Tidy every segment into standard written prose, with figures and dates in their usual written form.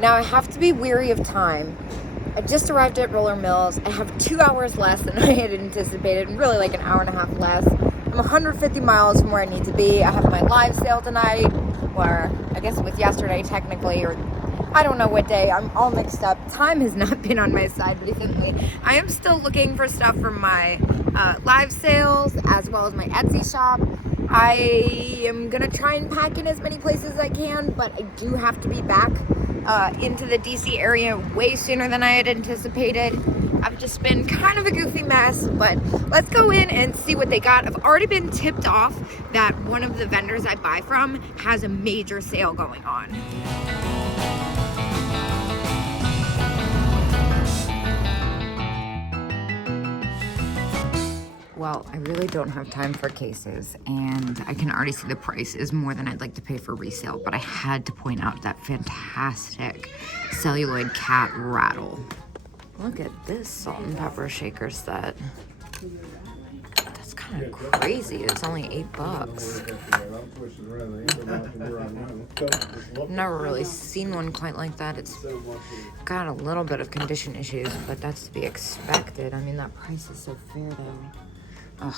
Now I have to be weary of time. I just arrived at Roller Mills. I have 2 hours less than I had anticipated, and really like an hour and a half less. I'm 150 miles from where I need to be. I have my live sale tonight, or I guess it was yesterday technically, or I don't know what day. I'm all mixed up. Time has not been on my side recently. I am still looking for stuff from my live sales as well as my Etsy shop. I am gonna try and pack in as many places as I can, but I do have to be back into the DC area way sooner than I had anticipated. I've just been kind of a goofy mess, but let's go in and see what they got. I've already been tipped off that one of the vendors I buy from has a major sale going on. Well, I really don't have time for cases, and I can already see the price is more than I'd like to pay for resale, but I had to point out that fantastic celluloid cat rattle. Look at this salt and pepper shaker set. That's kind of crazy. It's only $8. I've never really seen one quite like that. It's got a little bit of condition issues, but that's to be expected. I mean, that price is so fair, though. Ugh.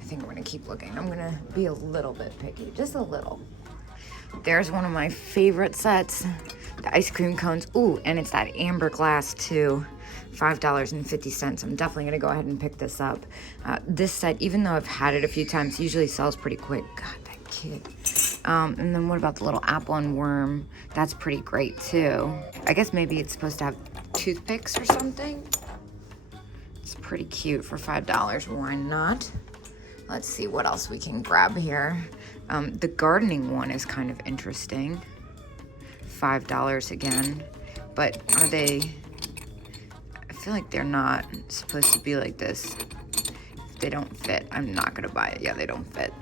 I think I'm gonna keep looking. I'm gonna be a little bit picky, just a little. There's one of my favorite sets, the ice cream cones. Ooh, and it's that amber glass too, $5.50. I'm definitely gonna go ahead and pick this up. This set, even though I've had it a few times, usually sells pretty quick. God, that kid. And then what about the little apple and worm? That's pretty great too. I guess maybe it's supposed to have toothpicks or something. It's pretty cute for $5. Why not? Let's see what else we can grab here. The gardening one is kind of interesting. $5 again. But are they... I feel like they're not supposed to be like this. If they don't fit, I'm not gonna buy it. Yeah, they don't fit.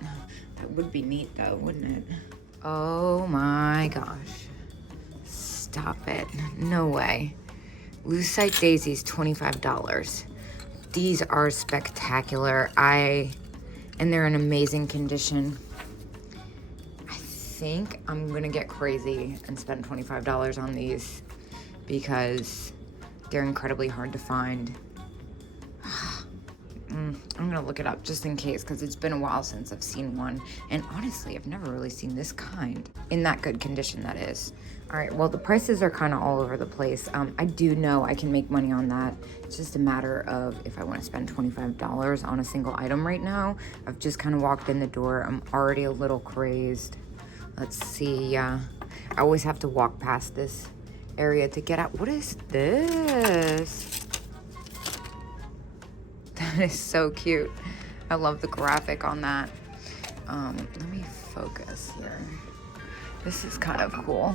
That would be neat though, wouldn't it? Oh my gosh. Stop it. No way. Lucite daisies, $25. These are spectacular. And they're in amazing condition. I think I'm gonna get crazy and spend $25 on these because they're incredibly hard to find. I'm gonna look it up just in case, because it's been a while since I've seen one. And honestly, I've never really seen this kind. In that good condition, that is. All right, well, the prices are kind of all over the place. I do know I can make money on that. It's just a matter of if I want to spend $25 on a single item right now. I've just kind of walked in the door. I'm already a little crazed. Let's see, I always have to walk past this area to get out. What is this? That is so cute. I love the graphic on that. Let me focus here. This is kind of cool.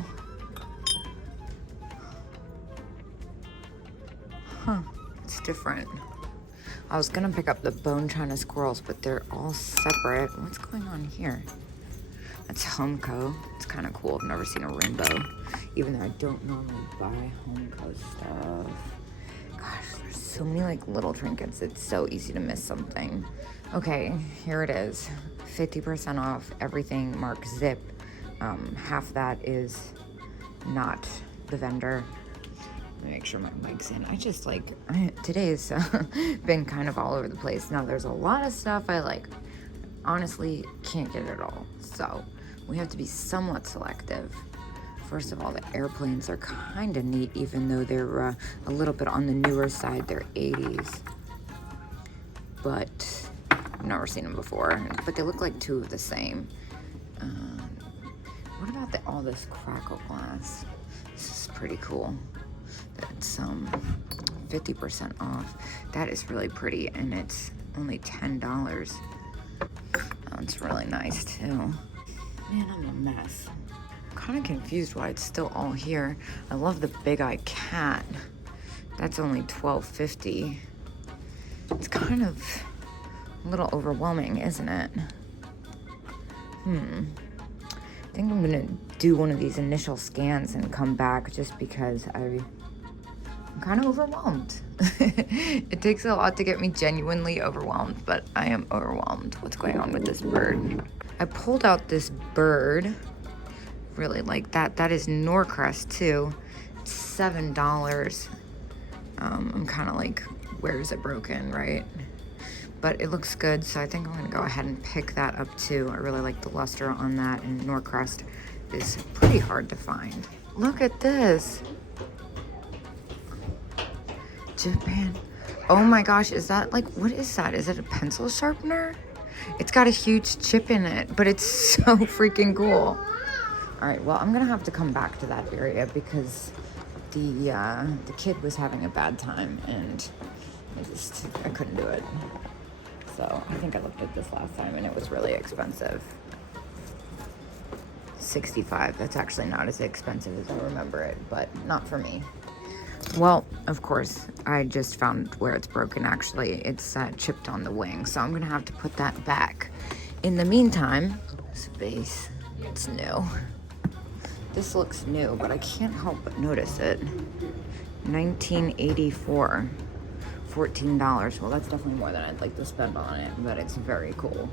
Huh, it's different. I was gonna pick up the bone china squirrels, but they're all separate. What's going on here? That's Homeco. It's kind of cool. I've never seen a rainbow, even though I don't normally buy Homeco stuff. Gosh, there's so many like little trinkets. It's so easy to miss something. Okay, here it is. 50% off everything marked zip. Half that is not the vendor. Make sure my mic's in. Today's been kind of all over the place. Now there's a lot of stuff I like. Honestly, can't get it all. So we have to be somewhat selective. First of all, the airplanes are kind of neat, even though they're a little bit on the newer side. They're 80s. But I've never seen them before. But they look like two of the same. What about all this crackle glass? This is pretty cool. That's 50% off. That is really pretty, and it's only $10. That's really nice too. Man, I'm a mess. I'm kind of confused why it's still all here. I love the big eye cat. That's only $12.50. It's kind of a little overwhelming, isn't it? I think I'm gonna do one of these initial scans and come back just because I'm kind of overwhelmed. It takes a lot to get me genuinely overwhelmed, but I am overwhelmed. What's going on with this bird? I pulled out this bird Really like that. That is Norcrest too. It's $7. I'm kind of like, where is it broken, right? But it looks good, so I think I'm gonna go ahead and pick that up too. I really like the luster on that, and Norcrest is pretty hard to find. Look at this. Japan. Oh my gosh, is that like, what is that? Is it a pencil sharpener? It's got a huge chip in it, but it's so freaking cool. All right, well, I'm gonna have to come back to that area because the kid was having a bad time and I couldn't do it. So I think I looked at this last time and it was really expensive. $65. That's actually not as expensive as I remember it, but not for me. Well, of course, I just found where it's broken. Actually, it's chipped on the wing, so I'm gonna have to put that back. In the meantime, this base, it's new. This looks new, but I can't help but notice it. 1984, $14. Well, that's definitely more than I'd like to spend on it, but it's very cool.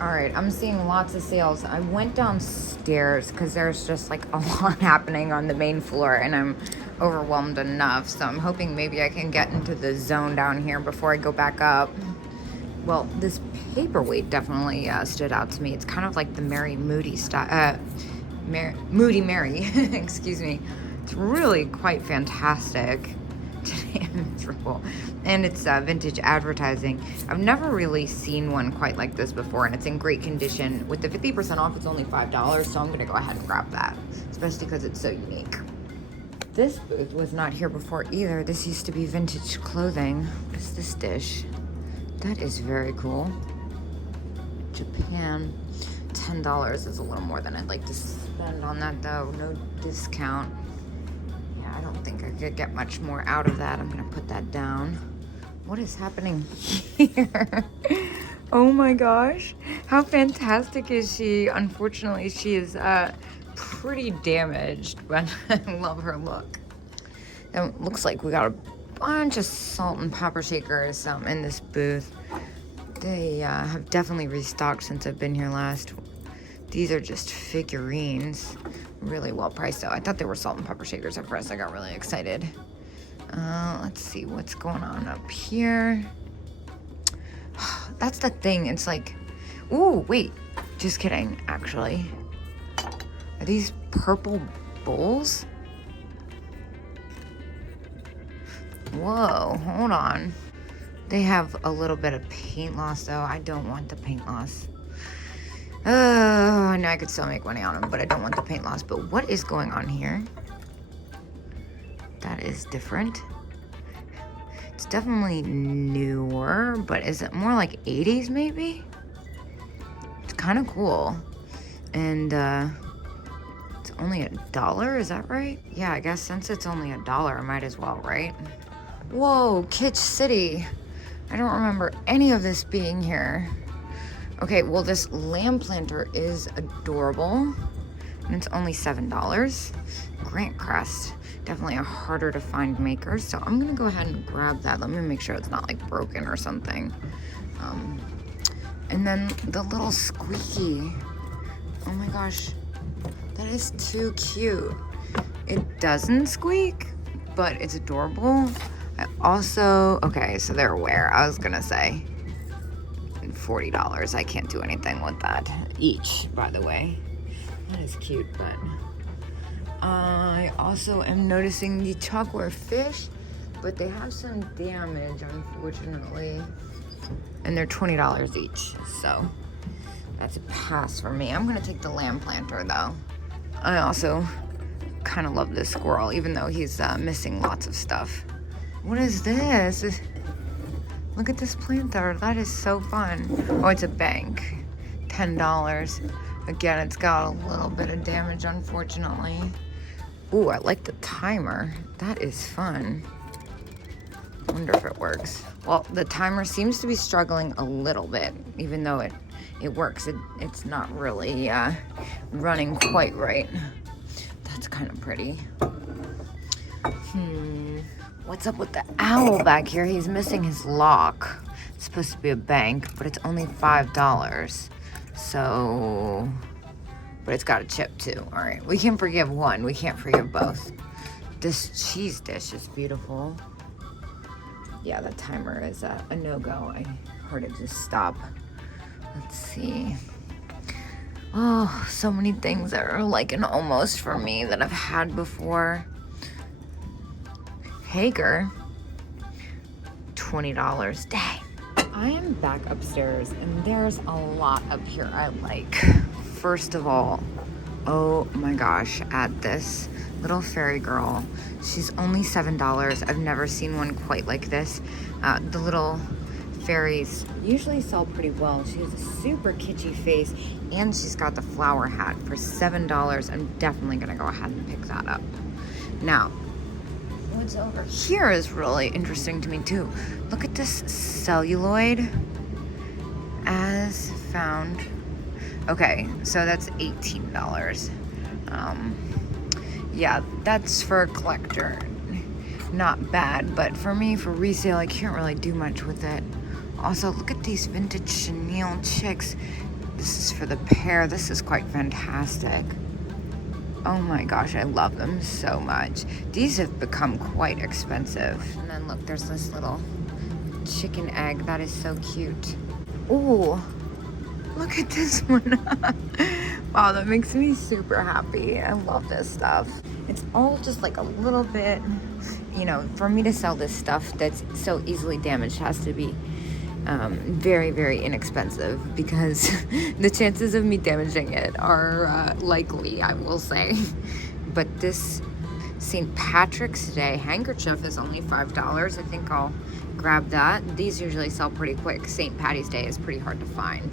All right, I'm seeing lots of sales. I went downstairs because there's just like a lot happening on the main floor and I'm overwhelmed enough. So I'm hoping maybe I can get into the zone down here before I go back up. Well, this paperweight definitely stood out to me. It's kind of like the Mary Moody style, Moody Mary, excuse me. It's really quite fantastic. Today I'm miserable. And it's vintage advertising. I've never really seen one quite like this before, and it's in great condition. With the 50% off, it's only $5, so I'm gonna go ahead and grab that, especially because it's so unique. This booth was not here before either. This used to be vintage clothing. What is this dish? That is very cool. Japan. $10 is a little more than I'd like to spend on that though. No discount. Yeah, I don't think I could get much more out of that. I'm gonna put that down. What is happening here? Oh my gosh. How fantastic is she? Unfortunately, she is pretty damaged, but I love her look. It looks like we got a bunch of salt and pepper shakers in this booth. They have definitely restocked since I've been here last. These are just figurines. Really well priced though. I thought they were salt and pepper shakers at first. I got really excited. Let's see what's going on up here. That's the thing. It's like, ooh, wait. Just kidding, actually. Are these purple bowls? Whoa, hold on. They have a little bit of paint loss though. I don't want the paint loss. I know I could still make money on them, but I don't want the paint loss. But what is going on here? That is different. It's definitely newer, but is it more like 80s maybe? It's kind of cool. And it's only $1, is that right? Yeah, I guess since it's only $1, I might as well, right? Whoa, Kitsch City. I don't remember any of this being here. Okay, well, this lamp planter is adorable, and it's only $7. Grant Crest, definitely a harder to find maker, so I'm gonna go ahead and grab that. Let me make sure it's not like broken or something. And then the little squeaky. Oh my gosh, that is too cute. It doesn't squeak, but it's adorable. I also, okay, so they're aware. I was gonna say $40. I can't do anything with that. Each, by the way. That is cute, but I also am noticing the chalkware fish, but they have some damage, unfortunately. And they're $20 each, so that's a pass for me. I'm gonna take the lamp planter though. I also kind of love this squirrel, even though he's missing lots of stuff. What is this? Look at this planter. That is so fun. Oh, it's a bank. $10. Again, it's got a little bit of damage, unfortunately. Ooh, I like the timer. That is fun. I wonder if it works. Well, the timer seems to be struggling a little bit, even though it works. It's not really running quite right. That's kind of pretty. What's up with the owl back here? He's missing his lock. It's supposed to be a bank, but it's only $5. So, but it's got a chip too. All right, we can forgive one, we can't forgive both. This cheese dish is beautiful. Yeah, the timer is a no-go. I heard it just stop. Let's see. Oh, so many things that are like an almost for me that I've had before. Hager, $20. Dang. I am back upstairs and there's a lot up here I like. First of all, oh my gosh, at this little fairy girl. She's only $7. I've never seen one quite like this. The little fairies usually sell pretty well. She has a super kitschy face and she's got the flower hat for $7. I'm definitely gonna go ahead and pick that up. Now, what's over here is really interesting to me too. Look at this celluloid as found. Okay, so that's $18. Yeah, that's for a collector. Not bad, but for me, for resale, I can't really do much with it. Also, look at these vintage chenille chicks. This is for the pair. This is quite fantastic. Oh my gosh, I love them so much. These have become quite expensive. And then look, there's this little chicken egg. That is so cute. Ooh, look at this one. Wow, that makes me super happy. I love this stuff. It's all just like a little bit, you know, for me to sell this stuff that's so easily damaged has to be very, very inexpensive, because the chances of me damaging it are likely, I will say. But this St. Patrick's Day handkerchief is only $5. I think I'll grab that. These usually sell pretty quick. St. Patty's Day is pretty hard to find.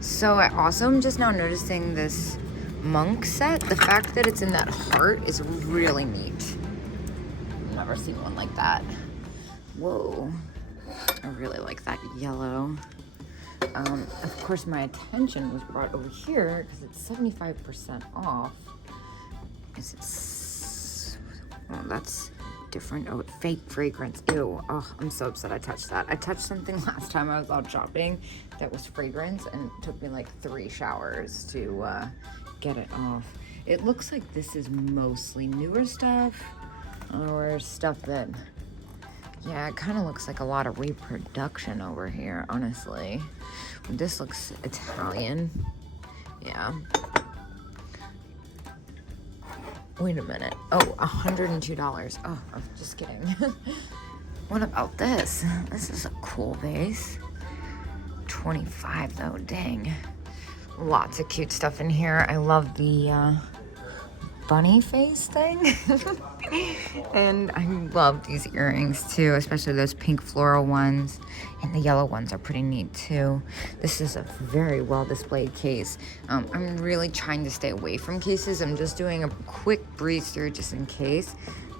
So I also am just now noticing this monk set. The fact that it's in that heart is really neat. I've never seen one like that. Whoa. I really like that yellow. Of course, my attention was brought over here because it's 75% off. Is it? Oh, that's different. Oh, fake fragrance. Ew. Oh, I'm so upset I touched that. I touched something last time I was out shopping that was fragrance, and it took me like 3 showers to get it off. It looks like this is mostly newer stuff or stuff that, yeah, it kind of looks like a lot of reproduction over here, honestly. This looks Italian. Yeah. Wait a minute. Oh, $102. Oh, I'm just kidding. What about this? This is a cool vase. $25 though, dang. Lots of cute stuff in here. I love the bunny face thing. And I love these earrings too, especially those pink floral ones, and the yellow ones are pretty neat too. This is a very well displayed case. I'm really trying to stay away from cases. I'm just doing a quick breeze through just in case,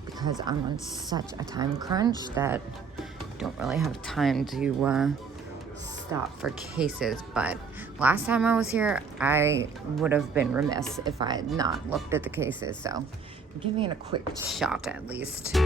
because I'm on such a time crunch that I don't really have time to stop for cases. But last time I was here, I would have been remiss if I had not looked at the cases, so I'm giving it a quick shot at least.